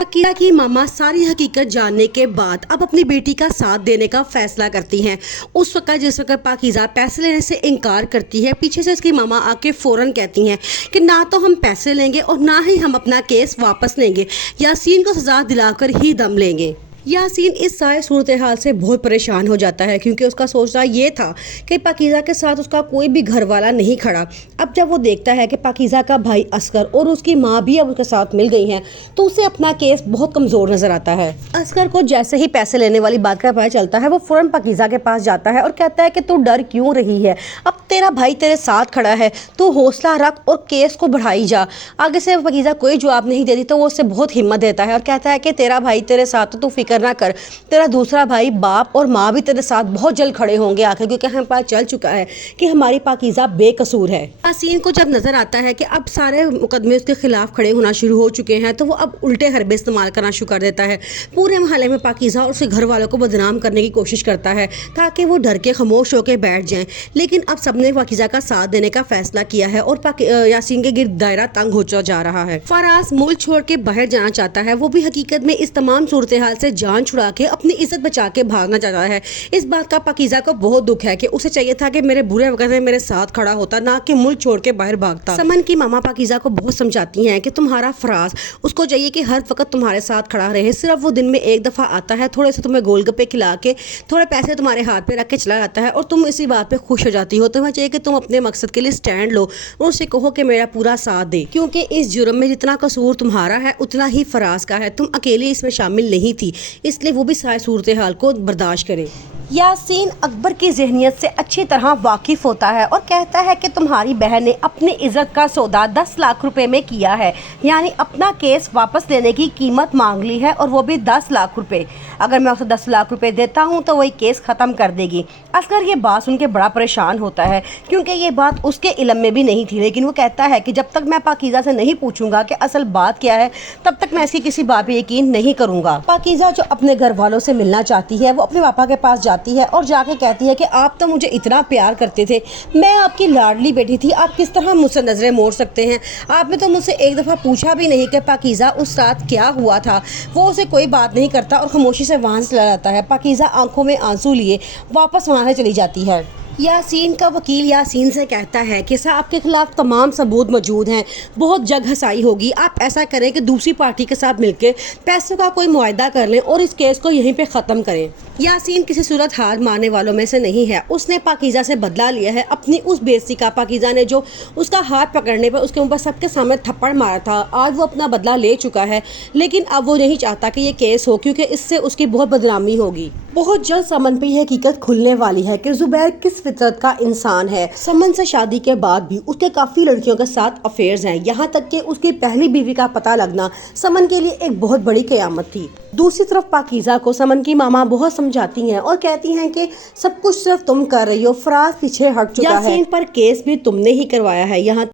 पाकिज़ा की मामा सारी हकीकत जानने के बाद अब अपनी बेटी का साथ देने का फैसला करती हैं। उस वक्त जिस वक्त पाकिज़ा पैसे लेने से इनकार करती है, पीछे से उसकी मामा आके फ़ौरन कहती हैं कि ना तो हम पैसे लेंगे और ना ही हम अपना केस वापस लेंगे, यासीन को सज़ा दिलाकर ही दम लेंगे। यासीन इस सारे सूरत हाल से बहुत परेशान हो जाता है क्योंकि उसका सोचना ये था कि पाकिज़ा के साथ उसका कोई भी घर वाला नहीं खड़ा। अब जब वो देखता है कि पाकिज़ा का भाई असगर और उसकी माँ भी अब उसके साथ मिल गई हैं तो उसे अपना केस बहुत कमज़ोर नज़र आता है। असगर को जैसे ही पैसे लेने वाली बात का पता चलता है वो फ़ौरन पाकिज़ा के पास जाता है और कहता है कि तू डर क्यों रही है, अब तेरा भाई तेरे साथ खड़ा है, तू हौसला रख और केस को बढ़ाई जा। आगे से पाकिज़ा कोई जवाब नहीं देती तो वो उससे बहुत हिम्मत देता है और कहता है कि तेरा भाई तेरे साथ, तो तू फिक्र ना कर, तेरा दूसरा भाई बाप और माँ भी तेरे साथ बहुत जल्द खड़े होंगे आखिर, क्योंकि हमें पता चल चुका है कि हमारी पाकिज़ा बेकसूर है। यासीन को जब नजर आता है कि अब सारे मुकदमे उसके खिलाफ खड़े होना शुरू हो चुके हैं तो वो अब उल्टे हरबे इस्तेमाल करना शुरू कर देता है। पूरे मोहल्ले में पाकिज़ा और उसके घर वालों को बदनाम करने की कोशिश करता है ताकि वो डर के खामोश होकर बैठ जाएं। लेकिन अब सबने पाकिज़ा का साथ देने का फैसला किया है और यासीन के गिर्द दायरा तंग होता जा रहा है। फराज मुल्क छोड़ के बाहर जाना चाहता है, वो भी हकीकत में इस तमाम सूरत हाल से जान छुड़ा के अपनी इज्जत बचा के भागना चाहता है। इस बात का पाकिज़ा को बहुत दुख है कि उसे चाहिए था कि मेरे बुरे वक्त में मेरे साथ खड़ा होता, ना कि मुल्क छोड़ के बाहर भागता। समन की मामा पाकिज़ा को बहुत समझाती हैं कि तुम्हारा फराज उसको चाहिए कि हर वक्त तुम्हारे साथ खड़ा रहे, सिर्फ वो दिन में एक दफ़ा आता है, थोड़े से तुम्हें गोलगप्पे खिला के थोड़े पैसे तुम्हारे हाथ पे रख के चला जाता है और तुम इसी बात पे खुश हो जाती हो। तुम्हें चाहिए कि तुम अपने मकसद के लिए स्टैंड लो और उसे कहो कि मेरा पूरा साथ दे, क्योंकि इस जुर्म में जितना कसूर तुम्हारा है उतना ही फराज का है, तुम अकेली इसमें शामिल नहीं थी, इसलिए वो भी सारी सूरत हाल को बर्दाश्त करे। यासीन अकबर की ज़हनियत से अच्छी तरह वाकिफ़ होता है और कहता है कि तुम्हारी बहन ने अपनी इज़्ज़त का सौदा 10 लाख रुपए में किया है, यानी अपना केस वापस लेने की कीमत मांग ली है और वो भी 10 लाख रुपए। अगर मैं उसे 10 लाख रुपए देता हूँ तो वही केस ख़त्म कर देगी। असगर ये बात सुन के बड़ा परेशान होता है क्योंकि ये बात उसके इल्म में भी नहीं थी, लेकिन वो कहता है कि जब तक मैं पाकिज़ा से नहीं पूछूंगा कि असल बात क्या है तब तक मैं इसकी किसी बात पे यकीन नहीं करूँगा। पाकिज़ा जो अपने घर वालों से मिलना चाहती है वो अपने पापा के पास है और जाके कहती है कि आप तो मुझे इतना प्यार करते थे, मैं आपकी लाडली बेटी थी, आप किस तरह मुझसे नजरें मोड़ सकते हैं। आपने तो मुझसे एक दफ़ा पूछा भी नहीं कि पाकिज़ा उस रात क्या हुआ था। वो उसे कोई बात नहीं करता और खामोशी से वहाँ से चला जाता है। पाकिज़ा आंखों में आंसू लिए वापस वहाँ से चली जाती है। यासीन का वकील यासीन से कहता है कि साहब आपके खिलाफ तमाम सबूत मौजूद हैं, बहुत जग हसाई होगी, आप ऐसा करें कि दूसरी पार्टी के साथ मिलकर पैसों का कोई मुआहदा कर लें और इस केस को यहीं पे ख़त्म करें। यासीन किसी सूरत हार मारने वालों में से नहीं है, उसने पाकिज़ा से बदला लिया है अपनी उस बेइज्जती का। पाकिज़ा ने जो उसका हाथ पकड़ने पर उसके ऊपर सबके सामने थप्पड़ मारा था, आज वो अपना बदला ले चुका है, लेकिन अब वो नहीं चाहता कि ये केस हो क्योंकि इससे उसकी बहुत बदनामी होगी। बहुत जल्द समन पे यह हकीकत खुलने वाली है कि जुबैर किस फितरत का इंसान है। समन से शादी के बाद भी उसके काफ़ी लड़कियों के साथ अफेयर्स हैं, यहाँ तक कि उसकी पहली बीवी का पता लगना समन के लिए एक बहुत बड़ी क़यामत थी। दूसरी तरफ पाकिज़ा को समन की मामा बहुत समझाती हैं और कहती हैं कि सब कुछ सिर्फ तुम कर रही हो, फराज पीछे हट चुका है, यासीन पर केस भी तुमने ही करवाया है, यहाँ